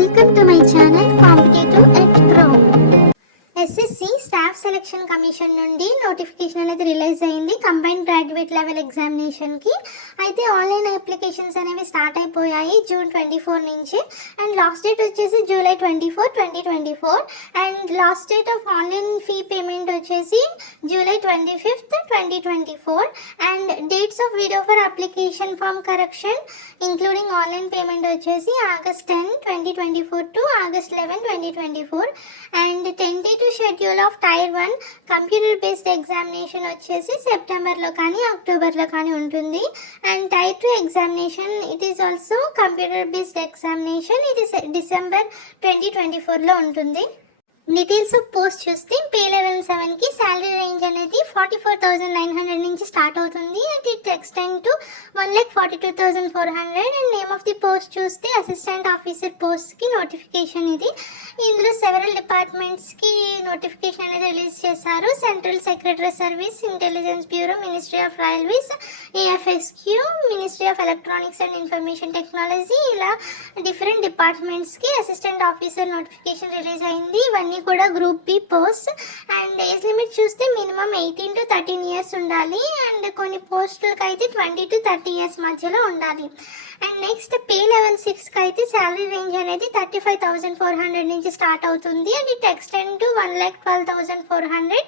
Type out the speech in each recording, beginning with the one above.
Welcome to my channel Competitive Edge Pro. SSC staff selection commission నుండి notification అనేది release అయింది combined graduate level ఎగ్జామినేషన్కి. అయితే online applications అనేవి స్టార్ట్ అయిపోయాయి June 24 నుంచి. అండ్ లాస్ట్ డేట్ వచ్చేసి July 24, 2024. And last date of online fee payment వచ్చేసి July 25th, 2024. And dates of video for application form correction including online payment వచ్చేసి August 10, 2024 to August 11, 2024. And tentative schedule of tier 1 computer based examination వచ్చేసి సెప్టెంబర్లో కానీ అక్టోబర్లో కానీ ఉంటుంది. And tier 2 examination it is also computer based examination, ఇది December 2024లో ఉంటుంది. డీటెయిల్స్ ఆఫ్ పోస్ట్ చూస్తే పే లెవెల్ 7కి శాలరీ రేంజ్ అనేది 44,900 నుంచి స్టార్ట్ అవుతుంది. And it extend to 1,42,400. And name of the post చూస్తే అసిస్టెంట్ ఆఫీసర్ పోస్ట్కి నోటిఫికేషన్ ఇది. ఇందులో సెవెరల్ డిపార్ట్మెంట్స్కి నోటిఫికేషన్ అనేది రిలీజ్ చేశారు. Central secretary service, intelligence bureau, ministry of railways, AFSQ, ministry of electronics and information technology, ఇలా different డిపార్ట్మెంట్స్కి assistant officer notification release అయింది. ఇవన్నీ కూడా group B post. And age limit చూస్తే మినిమం 18 to 13 ఇయర్స్ ఉండాలి. And కొన్ని పోస్టులకు అయితే 20 to 30 ఇయర్స్ మధ్యలో ఉండాలి. అండ్ నెక్స్ట్ పే లెవెల్ 6కి అయితే శాలరీ రేంజ్ అనేది 35,400 నుంచి స్టార్ట్ అవుతుంది. And it extend to 1,12,400.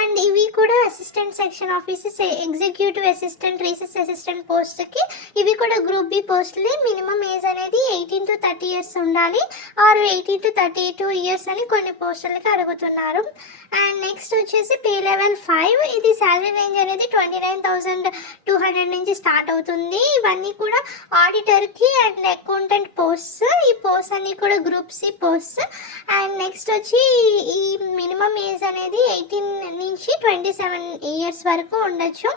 And ఇవి కూడా assistant section officers, executive assistant, research assistant పోస్ట్కి ఇవి కూడా గ్రూప్ బి పోస్టులే. మినిమం ఏజ్ అనేది 18 to 30 ఇయర్స్ ఉండాలి, ఆర్ 18 to 32 ఇయర్స్ అని కొన్ని పోస్టులకి అడుగుతున్నారు. అండ్ నెక్స్ట్ వచ్చేసి పే లెవెల్ 5, ఇది శాలరీ రేంజ్ అనేది 29,200 నుంచి స్టార్ట్ అవుతుంది. ఇవన్నీ కూడా ఆడిటర్కి అండ్ అకౌంటెంట్ పోస్ట్స్. ఈ పోస్ట్ అన్నీ కూడా group C posts. And next వచ్చి ఈ మినిమం ఏజ్ అనేది 18 నుంచి 27 ఇయర్స్ వరకు ఉండొచ్చు.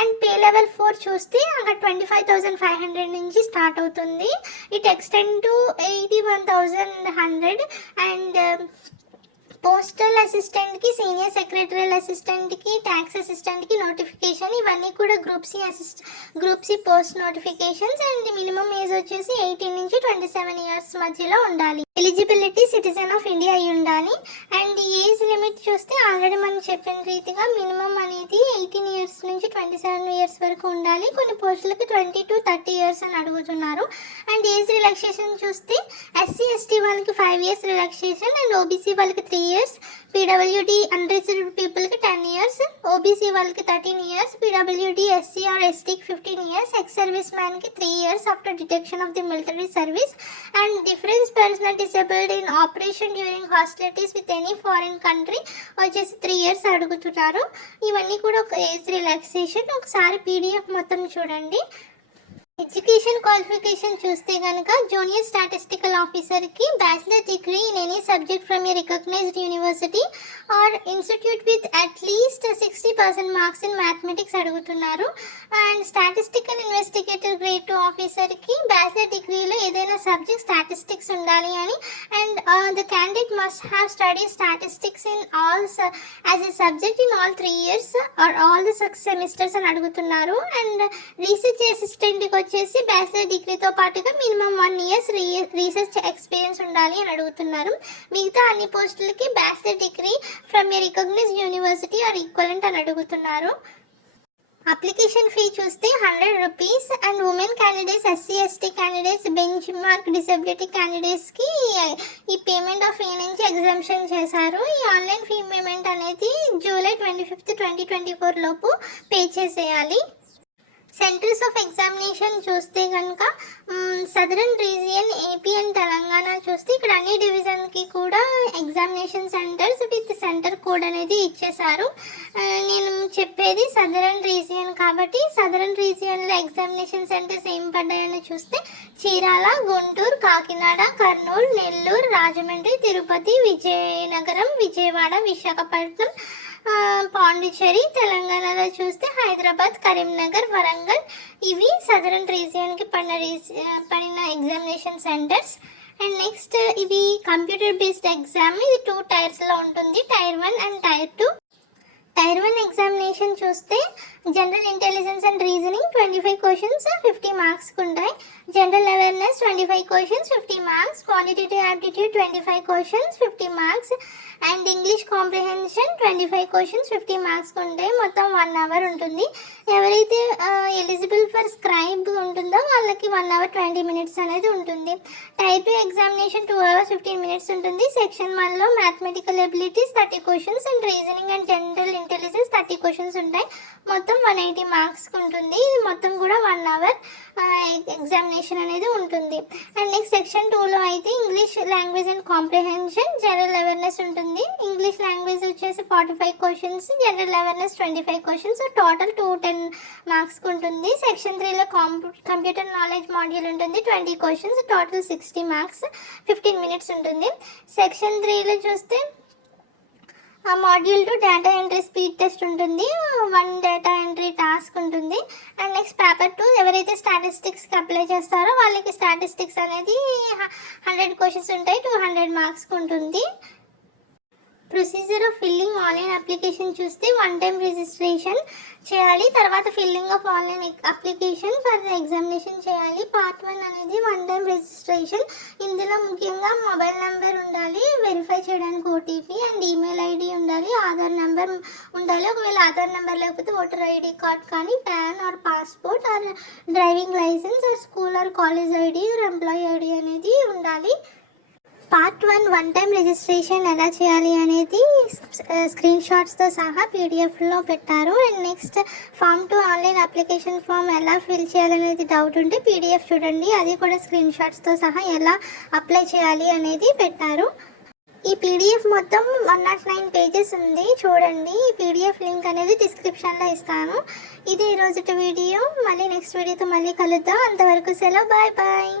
అండ్ పే లెవెల్ 4 చూస్తే అక్కడ 25,500 నుంచి స్టార్ట్ అవుతుంది. It extend to 81,100. And postal అసిస్టెంట్కి, సీనియర్ సెక్రటరియల్ అసిస్టెంట్కి, ట్యాక్స్ అసిస్టెంట్కి నోటిఫికేషన్. ఇవన్నీ కూడా group C post notifications. And minimum age వచ్చేసి 18 నుంచి 27 ఇయర్స్ మధ్యలో ఉండాలి. ఎలిజిబిలిటీ సిటిజన్ ఆఫ్ ఇండియా అయి ఉండాలి. అండ్ ఏజ్ లిమిట్ చూస్తే ఆల్రెడీ మనం చెప్పిన రీతిగా మినిమం అనేది 18 ఇయర్స్ నుంచి 27 ఇయర్స్ వరకు ఉండాలి. కొన్ని పోస్టులకి 20 to 30 ఇయర్స్ అని అడుగుతున్నారు. అండ్ ఏజ్ రిలాక్సేషన్ చూస్తే ఎస్సీ ఎస్టీ వాళ్ళకి 5 ఇయర్స్ రిలాక్సేషన్. అండ్ ఓబీసీ వాళ్ళకి 3 ఇయర్స్, పీడబ్ల్యూడి అన్రిజర్వ్డ్ పీపుల్కి 10 ఇయర్స్, ఓబీసీ వాళ్ళకి 13 ఇయర్స్, పీడబ్ల్యూడి ఎస్సీ ఆర్ ఎస్టీకి 15 ఇయర్స్, ఎక్స్ సర్వీస్ మ్యాన్కి 3 years after detection of the military service. And difference personal disabled in operation during hostilities with any foreign country వచ్చేసి 3 years అడుగుతున్నారు. ఇవన్నీ కూడా ఒక age relaxation. ఒకసారి PDF మొత్తం చూడండి. ఎడ్యుకేషన్ క్వాలిఫికేషన్ చూస్తే కనుక జూనియర్ స్టాటిస్టికల్ ఆఫీసర్కి bachelor degree in any subject from a recognised university or institute with at least 60% marks in mathematics అడుగుతున్నారు. అండ్ స్టాటిస్టికల్ ఇన్వెస్టిగేటర్ గ్రేడ్ 2 ఆఫీసర్కి బ్యాచిలర్ డిగ్రీలో ఏదైనా సబ్జెక్ట్ స్టాటిస్టిక్స్ ఉండాలి అని. And the candidate must have study statistics in all as a subject in all 3 years or all the 6 semesters అని అడుగుతున్నారు. And research అసిస్టెంట్కి వచ్చేసి bachelor డిగ్రీతో పాటుగా మినిమం 1 ఇయర్స్ రీసెర్చ్ ఎక్స్పీరియన్స్ ఉండాలి అని అడుగుతున్నారు. మిగతా అన్ని పోస్టులకి bachelor degree from a recognised university or equivalent అని అడుగుతున్నారు. అప్లికేషన్ ఫీ చూస్తే 100 rupees. And women candidates, SC ST candidates, benchmark disability క్యాండిడేట్స్కి ఈ పేమెంట్ ఆఫ్ ఫీ నుంచి ఎగ్జామ్షన్ చేశారు. ఈ ఆన్లైన్ ఫీ పేమెంట్ అనేది July 25th, 2024 లోపు పే చేసేయాలి. సెంటర్స్ ఆఫ్ ఎగ్జామినేషన్ చూస్తే కనుక southern region AP and Telangana చూస్తే ఇక్కడ అన్ని డివిజన్కి కూడా examination centres with centre code అనేది ఇచ్చేశారు. నేను చెప్పేది సదరన్ రీజియన్ కాబట్టి సదరన్ రీజియన్లో ఎగ్జామినేషన్ సెంటర్స్ ఏం పడ్డాయని చూస్తే చీరాల, గుంటూరు, కాకినాడ, కర్నూలు, నెల్లూరు, రాజమండ్రి, తిరుపతి, విజయనగరం, విజయవాడ, విశాఖపట్నం, పాండిచ్చేరి. తెలంగాణలో చూస్తే హైదరాబాద్, కరీంనగర్, వరంగల్. ఇవి సదరన్ రీజియన్కి పడిన ఎగ్జామినేషన్ సెంటర్స్. అండ్ నెక్స్ట్ ఇవి కంప్యూటర్ బేస్డ్ ఎగ్జామ్. ఇది 2 టైర్స్లో ఉంటుంది, tier 1 and tier 2. Tier 1 examination చూస్తే general intelligence and reasoning 25 questions 50 మార్క్స్కి ఉంటాయి. General awareness 25 questions 50 marks, quantitative aptitude 25 questions 50 marks, and English comprehension 25 questions 50 marks ఉంటాయి. మొత్తం 1 అవర్ ఉంటుంది. ఎవరైతే ఎలిజిబుల్ ఫర్ స్క్రైబ్ ఉంటుందో వాళ్ళకి 1 అవర్ 20 మినిట్స్ అనేది ఉంటుంది. టైప్ ఎగ్జామినేషన్ 2 అవర్స్ 15 మినిట్స్ ఉంటుంది. సెక్షన్ 1లో mathematical abilities 30 questions and reasoning and general intelligence 30 questions ఉంటాయి. మొత్తం 180 మార్క్స్ ఉంటుంది. ఇది మొత్తం కూడా 1 అవర్ ఎగ్జామినేషన్ అనేది ఉంటుంది. అండ్ నెక్స్ట్ సెక్షన్ 2లో అయితే English language and comprehension general awareness ఉంటుంది. ఇంగ్లీష్ లాంగ్వేజ్ వచ్చేసి 45 questions, general awareness 25 questions, total 210 marks ఉంటుంది. సెక్షన్ 3లో కంప్యూటర్ నాలెడ్జ్ మాడ్యూల్ ఉంటుంది, 20 క్వశ్చన్స్, టోటల్ 60 మార్క్స్, 15 మినిట్స్ ఉంటుంది. సెక్షన్ 3లో చూస్తే ఆ module 2 data entry speed test ఉంటుంది, 1 డేటా ఎంట్రీ టాస్క్ ఉంటుంది. And next paper 2 ఎవరైతే స్టాటిస్టిక్స్కి అప్లై చేస్తారో వాళ్ళకి స్టాటిస్టిక్స్ అనేది 100 క్వశ్చన్స్ ఉంటాయి, 200 మార్క్స్కి ఉంటుంది. Procedure of filling online application చూస్తే 1 టైం రిజిస్ట్రేషన్ చేయాలి, తర్వాత filling of online application for examination చేయాలి. పార్ట్ 1 అనేది 1 టైం రిజిస్ట్రేషన్. ఇందులో ముఖ్యంగా మొబైల్ నెంబర్ ఉండాలి, వెరిఫై చేయడానికి ఓటీపీ అండ్ ఈమెయిల్ ఐడి ఉండాలి, ఆధార్ నెంబర్ ఉండాలి. ఒకవేళ ఆధార్ నెంబర్ లేకపోతే ఓటర్ ఐడి కార్డ్ కానీ, PAN or passport or driving licence or school or college ID or employee ID అనేది ఉండాలి. పార్ట్ 1 టైం రిజిస్ట్రేషన్ ఎలా చేయాలి అనేది స్క్రీన్ షాట్స్తో సహా పీడిఎఫ్లో పెట్టారు. And next form 2 online application form ఎలా ఫిల్ చేయాలనేది డౌట్ ఉంటే పీడిఎఫ్ చూడండి, అది కూడా స్క్రీన్ షాట్స్తో సహా ఎలా అప్లై చేయాలి అనేది పెట్టారు. ఈ పీడిఎఫ్ మొత్తం 109 పేజెస్ ఉంది, చూడండి. ఈ పీడిఎఫ్ లింక్ అనేది డిస్క్రిప్షన్లో ఇస్తాను. ఇది ఈరోజు వీడియో. మళ్ళీ నెక్స్ట్ వీడియోతో మళ్ళీ కలుద్దాం. అంతవరకు సెలవు, బాయ్ బాయ్.